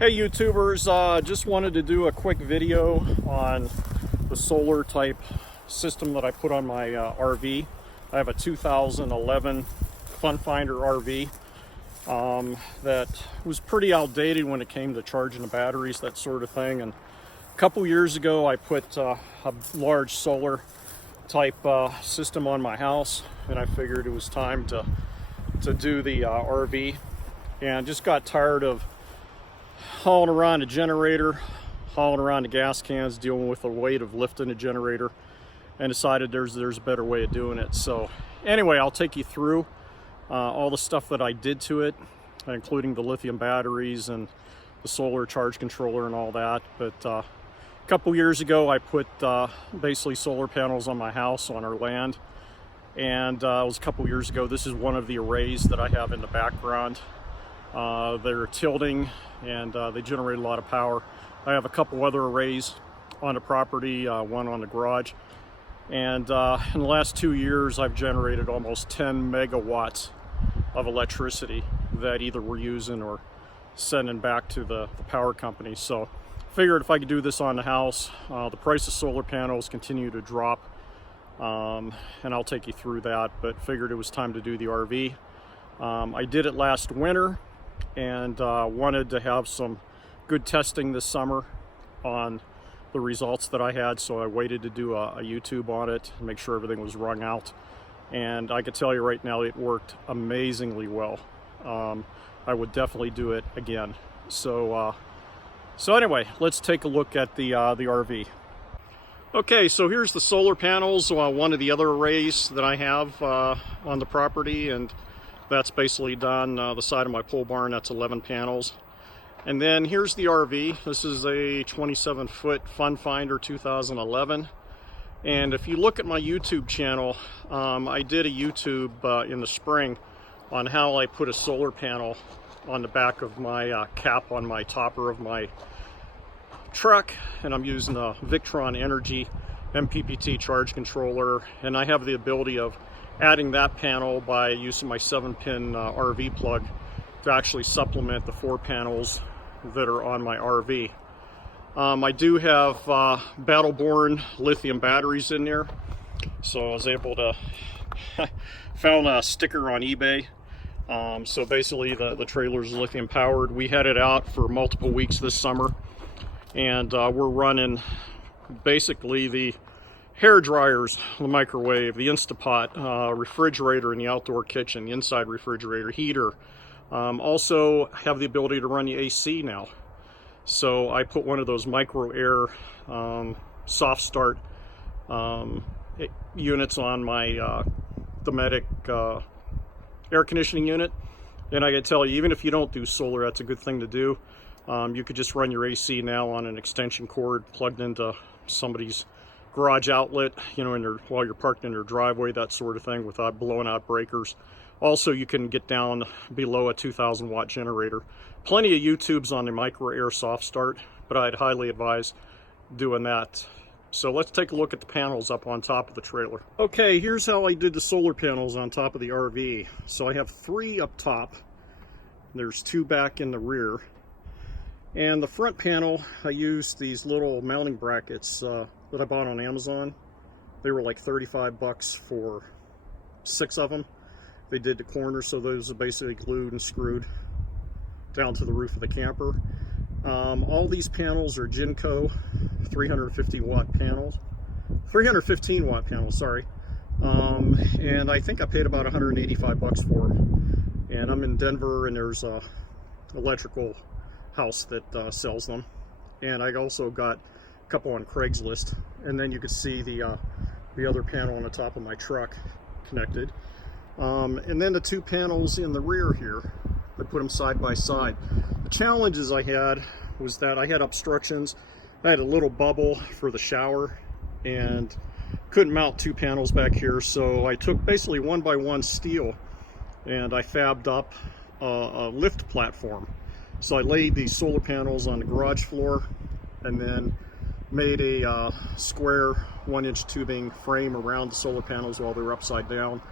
Hey YouTubers, just wanted to do a quick video on the solar type system that I put on my RV. I have a 2011 FunFinder RV that was pretty outdated when it came to charging the batteries, that sort of thing. And a couple years ago I put a large solar type system on my house, and I figured it was time to do the RV, and just got tired of hauling around a generator, hauling around the gas cans, dealing with the weight of lifting a generator, and decided there's a better way of doing it. So anyway, I'll take you through all the stuff that I did to it, including the lithium batteries and the solar charge controller and all that. But a couple years ago I put basically solar panels on my house, on our land, and it was a couple years ago. This is one of the arrays that I have in the background. They're tilting and they generate a lot of power. I have a couple other arrays on the property, one on the garage, and in the last 2 years I've generated almost 10 megawatts of electricity that either we're using or sending back to the power company. So figured if I could do this on the house. The price of solar panels continue to drop, and I'll take you through that, but figured it was time to do the RV. I did it last winter and wanted to have some good testing this summer on the results that I had, so I waited to do a YouTube on it and make sure everything was wrung out. And I can tell you right now, it worked amazingly well. I would definitely do it again. So anyway, let's take a look at the RV. Okay, so here's the solar panels, one of the other arrays that I have on the property, and that's basically done. The side of my pole barn, that's 11 panels. And then here's the RV. This is a 27-foot FunFinder 2011. And if you look at my YouTube channel, I did a YouTube in the spring on how I put a solar panel on the back of my cap on my topper of my truck, and I'm using a Victron Energy MPPT charge controller, and I have the ability of adding that panel by using my 7-pin RV plug to actually supplement the 4 panels that are on my RV. I do have battle-born lithium batteries in there, so I was able to found a sticker on eBay. So basically the trailer's lithium powered. We had it out for multiple weeks this summer, and we're running basically the hair dryers, the microwave, the Instapot, refrigerator in the outdoor kitchen, the inside refrigerator, heater. Also have the ability to run the AC now. So I put one of those micro air soft start units on my Dometic air conditioning unit. And I can tell you, even if you don't do solar, that's a good thing to do. You could just run your AC now on an extension cord plugged into somebody's garage outlet, you know, while you're parked in your driveway, that sort of thing, without blowing out breakers. Also, you can get down below a 2,000 watt generator. Plenty of YouTubes on the micro air soft start, but I'd highly advise doing that. So let's take a look at the panels up on top of the trailer. Okay, here's how I did the solar panels on top of the RV. So I have 3 up top. There's 2 back in the rear. And the front panel, I used these little mounting brackets that I bought on Amazon. They were like 35 bucks for 6 of them. They did the corners, so those are basically glued and screwed down to the roof of the camper. All these panels are Jinko 350 watt panels, 315 watt panels, sorry. And I think I paid about 185 bucks for them. And I'm in Denver, and there's a electrical house that sells them. And I also got a couple on Craigslist. And then you could see the other panel on the top of my truck connected. And then the 2 panels in the rear here, I put them side by side. The challenges I had was that I had obstructions. I had a little bubble for the shower and couldn't mount 2 panels back here, so I took basically 1x1 steel and I fabbed up a lift platform. So I laid these solar panels on the garage floor and then made a square 1-inch tubing frame around the solar panels while they were upside down,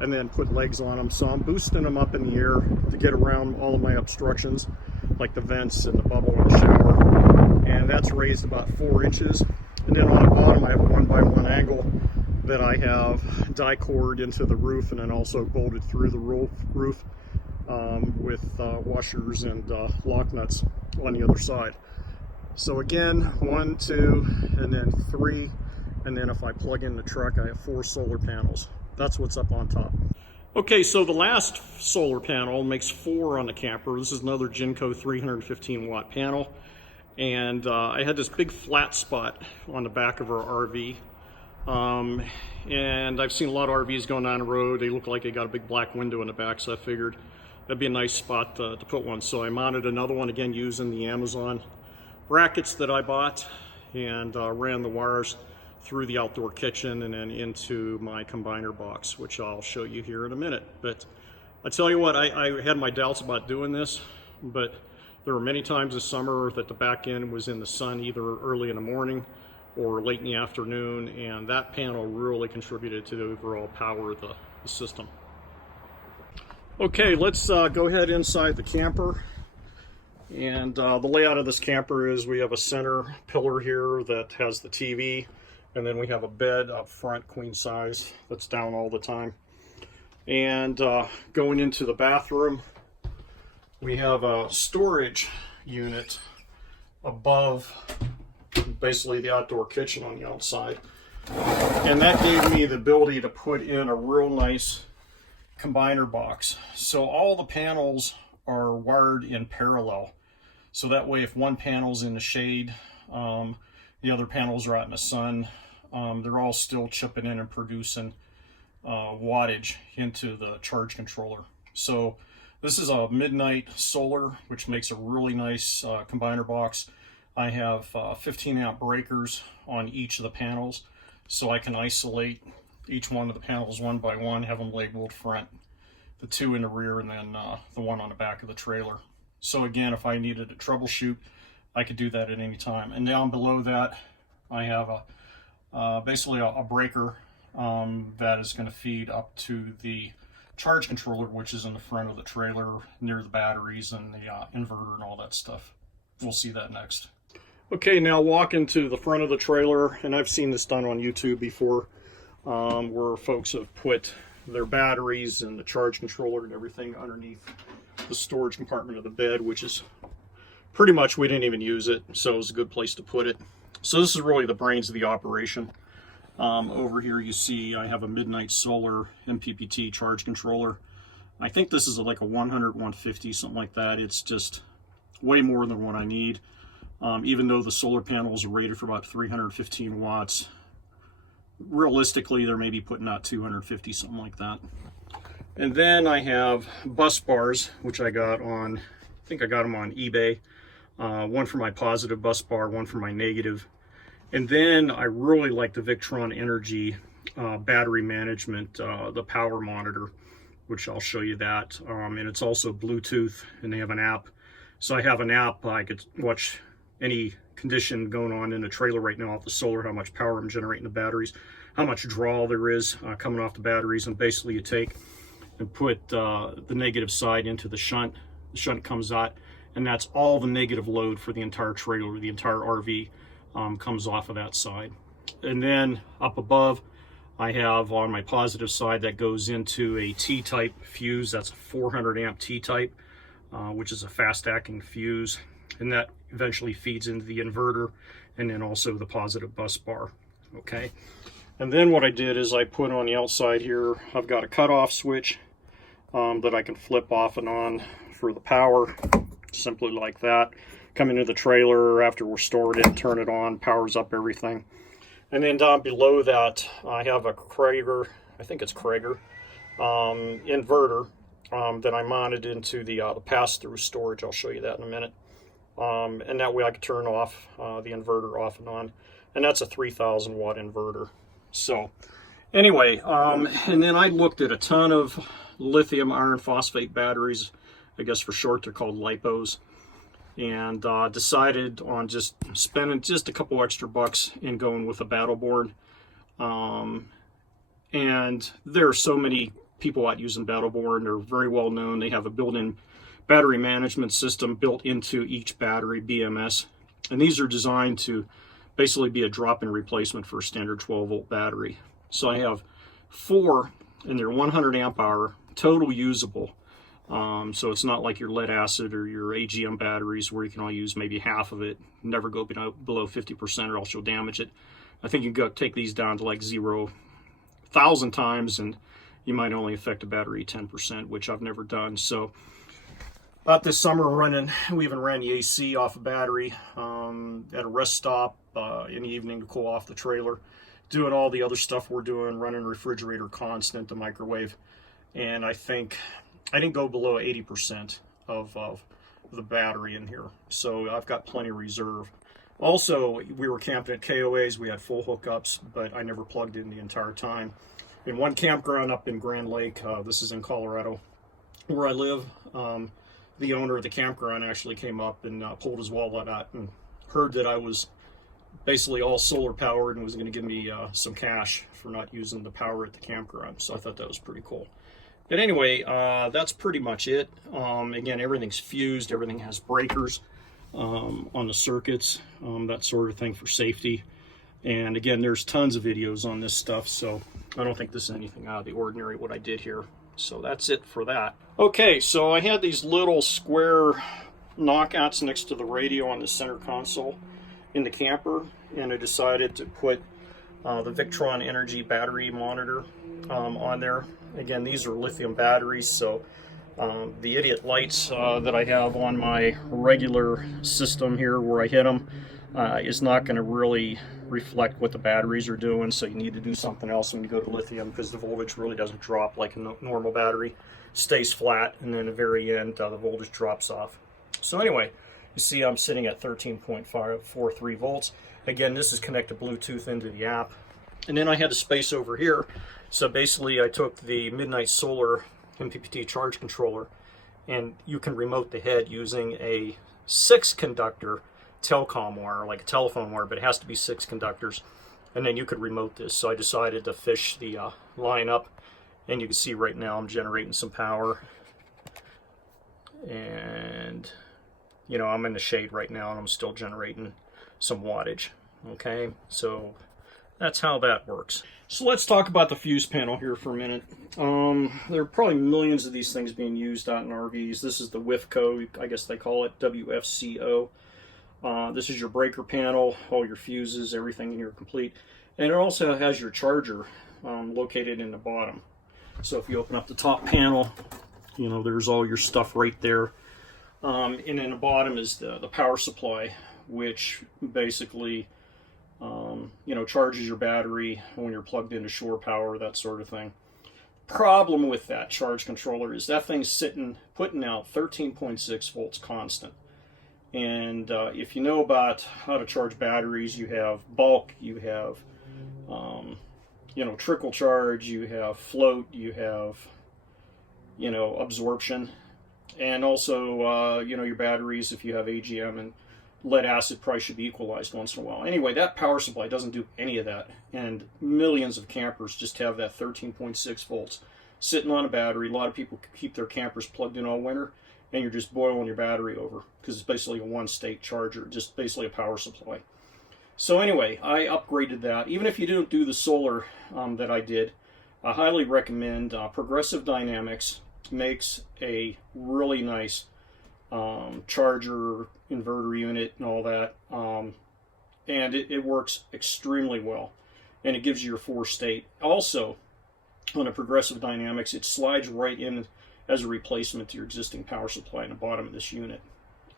and then put legs on them. So I'm boosting them up in the air to get around all of my obstructions. like the vents and the bubble in the shower, and that's raised about 4 inches. And then on the bottom I have a 1x1 angle that I have die-cored into the roof, and then also bolted through the roof with washers and lock nuts on the other side. So again, 1, 2, and then 3, and then if I plug in the truck, I have 4 solar panels. That's what's up on top. Okay, so the last solar panel makes 4 on the camper. This is another Genco 315 watt panel, and I had this big flat spot on the back of our RV. And I've seen a lot of RVs going down the road. They look like they got a big black window in the back, so I figured that'd be a nice spot to put one. So I mounted another one, again using the Amazon brackets that I bought, and ran the wires through the outdoor kitchen and then into my combiner box, which I'll show you here in a minute. But I tell you what, I had my doubts about doing this, but there were many times this summer that the back end was in the sun, either early in the morning or late in the afternoon, and that panel really contributed to the overall power of the system. Okay, let's go ahead inside the camper. And the layout of this camper is we have a center pillar here that has the TV, and then we have a bed up front, queen size, that's down all the time. And going into the bathroom, we have a storage unit above basically the outdoor kitchen on the outside, and that gave me the ability to put in a real nice combiner box. So all the panels are wired in parallel, so that way if one panel's in the shade, the other panels are out in the sun, they're all still chipping in and producing wattage into the charge controller. So this is a Midnite Solar, which makes a really nice combiner box. I have 15 amp breakers on each of the panels, so I can isolate each one of the panels one by one, have them labeled front, the 2 in the rear, and then the one on the back of the trailer. So again, if I needed to troubleshoot, I could do that at any time. And down below that, I have basically a breaker that is going to feed up to the charge controller, which is in the front of the trailer near the batteries and the inverter and all that stuff. We'll see that next. Okay, now walk into the front of the trailer, and I've seen this done on YouTube before, where folks have put their batteries and the charge controller and everything underneath the storage compartment of the bed, which is pretty much, we didn't even use it, so it was a good place to put it. So this is really the brains of the operation. Over here you see I have a Midnite Solar MPPT charge controller. I think this is like a 100, 150, something like that. It's just way more than what I need. Even though the solar panels are rated for about 315 watts, realistically they're maybe putting out 250, something like that. And then I have bus bars, which I got on, I think I got them on eBay. One for my positive bus bar, one for my negative. And then I really like the Victron Energy battery management, the power monitor, which I'll show you that. And it's also Bluetooth, and they have an app. So I have an app, I could watch any condition going on in the trailer right now off the solar, how much power I'm generating the batteries, how much draw there is coming off the batteries, and basically you take and put the negative side into the shunt comes out, and that's all the negative load for the entire trailer, the entire RV comes off of that side. And then up above, I have on my positive side that goes into a T-type fuse. That's a 400 amp T-type, which is a fast acting fuse, and that eventually feeds into the inverter and then also the positive bus bar. Okay, and then what I did is I put on the outside here, I've got a cutoff switch that I can flip off and on for the power, simply like that. Come into the trailer after we're stored in, turn it on, powers up everything. And then down below that, I have a Krager, I think it's Krager, inverter that I mounted into the pass-through storage. I'll show you that in a minute. And that way I can turn off the inverter off and on. And that's a 3,000 watt inverter. So anyway, and then I looked at a ton of lithium iron phosphate batteries. I guess for short they're called LiPos. And decided on just spending just a couple extra bucks and going with a battle board. And there are so many people out using battle board. They're very well known. They have a built-in battery management system built into each battery, BMS. And these are designed to basically be a drop-in replacement for a standard 12-volt battery. So I have 4, and they're 100 amp hour, total usable. So it's not like your lead acid or your AGM batteries where you can only use maybe half of it, never go below 50% or else you'll damage it. I think you can go take these down to like 0,000 times and you might only affect a battery 10%, which I've never done. So about this summer we even ran the AC off a battery at a rest stop in the evening to cool off the trailer, doing all the other stuff we're doing, running refrigerator constant, the microwave, and I think I didn't go below 80% of the battery in here, so I've got plenty of reserve. Also, we were camping at KOAs, we had full hookups, but I never plugged in the entire time. In one campground up in Grand Lake, this is in Colorado, where I live, the owner of the campground actually came up and pulled his wallet out and heard that I was basically all solar powered and was going to give me some cash for not using the power at the campground. So I thought that was pretty cool. But anyway, that's pretty much it. Again, everything's fused, everything has breakers on the circuits, that sort of thing for safety. And again, there's tons of videos on this stuff, so I don't think this is anything out of the ordinary what I did here. So that's it for that. Okay, so I had these little square knockouts next to the radio on the center console in the camper, and I decided to put the Victron Energy battery monitor on there. Again, these are lithium batteries, so the idiot lights that I have on my regular system here where I hit them is not going to really reflect what the batteries are doing, so you need to do something else when you go to lithium, because the voltage really doesn't drop like a normal battery. Stays flat, and then at the very end the voltage drops off. So anyway, you see I'm sitting at 13.543 volts. Again, this is connected Bluetooth into the app. And then I had a space over here, so basically I took the Midnite Solar MPPT charge controller, and you can remote the head using a 6-conductor telecom wire, like a telephone wire, but it has to be 6 conductors, and then you could remote this. So I decided to fish the line up, and you can see right now I'm generating some power, and you know, I'm in the shade right now and I'm still generating some wattage. Okay, so that's how that works. So let's talk about the fuse panel here for a minute. There are probably millions of these things being used out in RVs. This is the WFCO, I guess they call it, WFCO. This is your breaker panel, all your fuses, everything in here complete. And it also has your charger located in the bottom. So if you open up the top panel, you know, there's all your stuff right there. And in the bottom is the power supply, which basically, you know, charges your battery when you're plugged into shore power, that sort of thing. Problem with that charge controller is that thing's putting out 13.6 volts constant. And if you know about how to charge batteries, you have bulk, you have, you know, trickle charge, you have float, you have, you know, absorption. And also, you know, your batteries, if you have AGM and lead acid, probably should be equalized once in a while. Anyway, that power supply doesn't do any of that. And millions of campers just have that 13.6 volts sitting on a battery. A lot of people keep their campers plugged in all winter, and you're just boiling your battery over because it's basically a one-state charger, just basically a power supply. So anyway, I upgraded that. Even if you don't do the solar that I did, I highly recommend Progressive Dynamics. Makes a really nice charger, inverter unit, and all that. And it works extremely well. And it gives you your 4-state. Also, on a Progressive Dynamics, it slides right in as a replacement to your existing power supply in the bottom of this unit.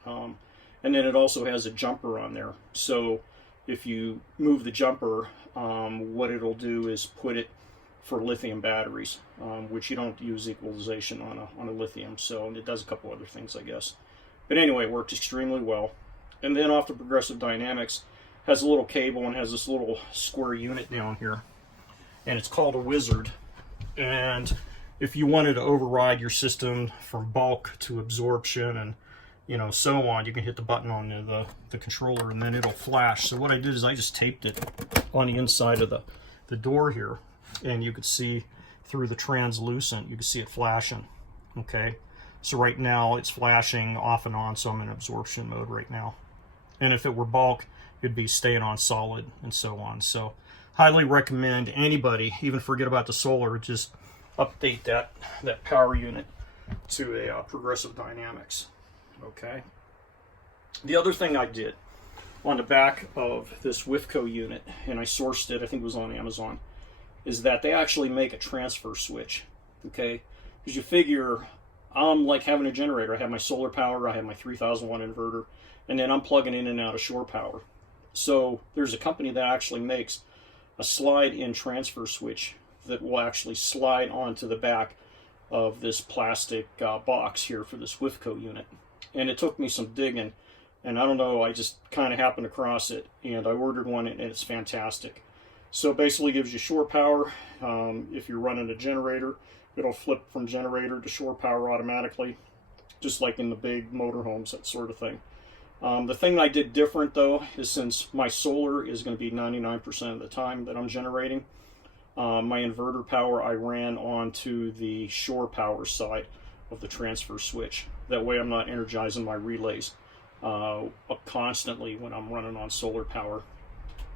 And then it also has a jumper on there. So if you move the jumper, what it'll do is put it for lithium batteries, which you don't use equalization on a lithium, so it does a couple other things, I guess. But anyway, it works extremely well. And then off the Progressive Dynamics, has a little cable and has this little square unit down here, and it's called a wizard. And if you wanted to override your system from bulk to absorption and, you know, so on, you can hit the button on the controller and then it'll flash. So what I did is I just taped it on the inside of the door here, and you could see through the translucent, you can see it flashing. Okay, So right now it's flashing off and on, so I'm in absorption mode right now. And if it were bulk, it'd be staying on solid and so on. So highly recommend anybody, even forget about the solar, just update that power unit to a progressive dynamics. Okay. The other thing I did on the back of this Wifco unit, and I sourced it, I think it was on Amazon, is that they actually make a transfer switch. Okay, because you figure I'm like having a generator. I have my solar power, I have my 3,000 watt inverter, and then I'm plugging in and out of shore power. So there's a company that actually makes a slide-in transfer switch that will actually slide onto the back of this plastic box here for this Wifco unit. And it took me some digging, and I don't know, I just kind of happened across it, and I ordered one, and it's fantastic. So it basically gives you shore power. If you're running a generator, it'll flip from generator to shore power automatically, just like in the big motorhomes, that sort of thing. The thing I did different though is, since my solar is going to be 99% of the time that I'm generating, my inverter power I ran onto the shore power side of the transfer switch. That way I'm not energizing my relays constantly when I'm running on solar power.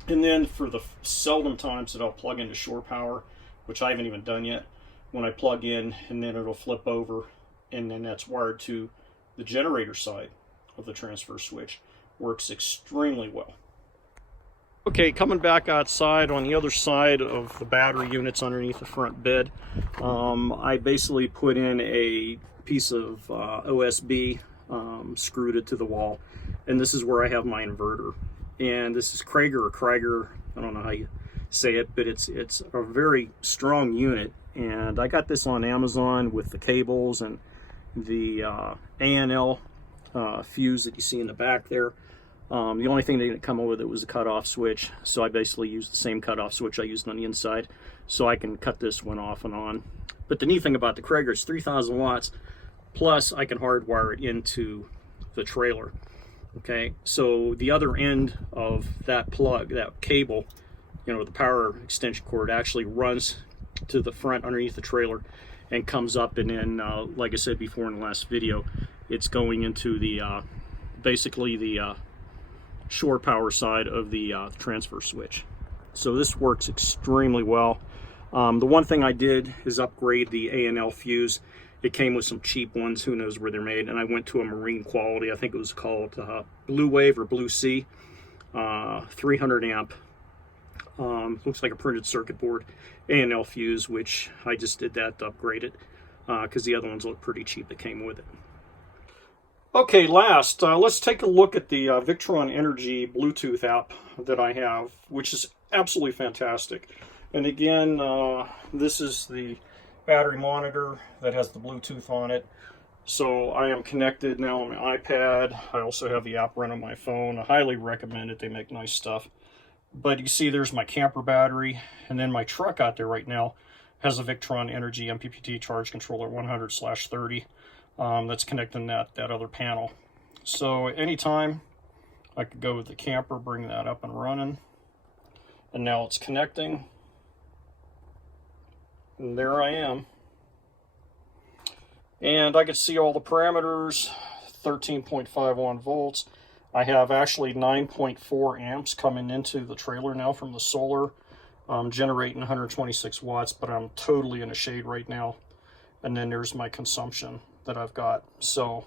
And then for the seldom times that I'll plug into shore power, which I haven't even done yet, when I plug in and then it'll flip over, and then that's wired to the generator side of the transfer switch, works extremely well. Okay, coming back outside on the other side of the battery units underneath the front bed, I basically put in a piece of OSB, screwed it to the wall, and this is where I have my inverter. And this is Krager, I don't know how you say it, but it's a very strong unit. And I got this on Amazon with the cables and the ANL fuse that you see in the back there. The only thing they didn't come with it was a cutoff switch, so I basically used the same cutoff switch I used on the inside, so I can cut this one off and on. But the neat thing about the Krager is 3,000 watts, plus I can hardwire it into the trailer. Okay, so the other end of that plug, that cable, you know, the power extension cord actually runs to the front underneath the trailer and comes up, and then like I said before in the last video, it's going into the basically the shore power side of the transfer switch. So this works extremely well. The one thing I did is upgrade the ANL fuse. It came with some cheap ones, who knows where they're made, and I went to a marine quality. I think it was called Blue Wave or Blue Sea, 300 amp. Looks like a printed circuit board ANL fuse, which I just did that to upgrade it, because the other ones look pretty cheap that came with it. Okay, last, let's take a look at the Victron Energy Bluetooth app that I have, which is absolutely fantastic. And again, this is the battery monitor that has the Bluetooth on it. So I am connected now on my iPad. I also have the app run on my phone. I highly recommend it. They make nice stuff. But you see there's my camper battery, and then my truck out there right now has a Victron Energy MPPT charge controller 100/30 that's connecting that other panel. So anytime I could go with the camper, bring that up and running, and now it's connecting. And there I am. And I can see all the parameters, 13.51 volts. I have actually 9.4 amps coming into the trailer now from the solar. I'm generating 126 watts, but I'm totally in the shade right now. And then there's my consumption that I've got. So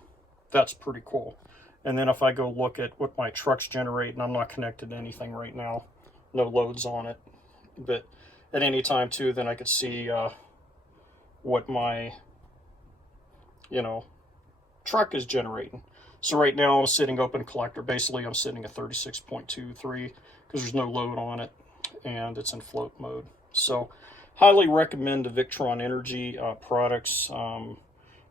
that's pretty cool. And then if I go look at what my truck's generating, I'm not connected to anything right now. No loads on it. But at any time too, then I could see what my, truck is generating. So right now I'm sitting open collector. Basically I'm sitting at 36.23 because there's no load on it and it's in float mode. So highly recommend the Victron Energy products.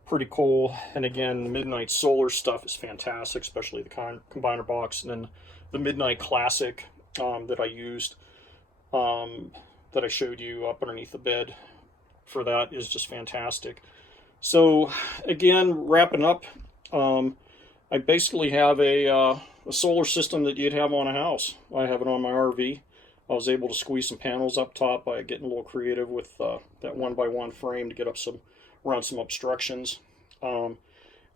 Pretty cool. And again, the Midnite Solar stuff is fantastic, especially the combiner box, and then the Midnite Classic that I used, that I showed you up underneath the bed for that, is just fantastic. So again, wrapping up, I basically have a solar system that you'd have on a house. I have it on my RV. I was able to squeeze some panels up top by getting a little creative with that 1x1 frame to get up around some obstructions.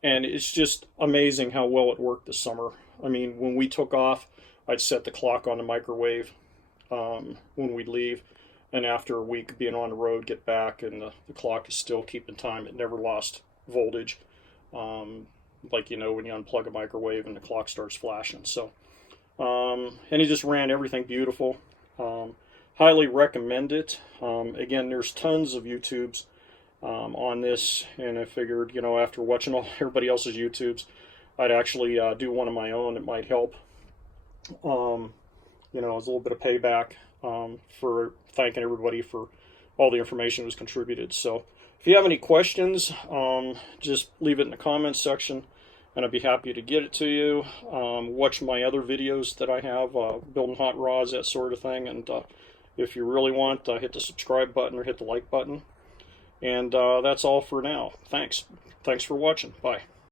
And it's just amazing how well it worked this summer. I mean, when we took off, I'd set the clock on the microwave when we'd leave, and after a week being on the road, get back, and the clock is still keeping time. It never lost voltage, like, you know, when you unplug a microwave and the clock starts flashing. So, and he just ran everything beautiful. Highly recommend it. Again, there's tons of YouTubes on this, and I figured, you know, after watching all everybody else's YouTubes, I'd actually do one of my own. It might help. You know, as a little bit of payback for thanking everybody for all the information that was contributed. So if you have any questions, just leave it in the comments section, and I'd be happy to get it to you. Watch my other videos that I have, building hot rods, that sort of thing. And if you really want, hit the subscribe button or hit the like button. And that's all for now. Thanks for watching. Bye.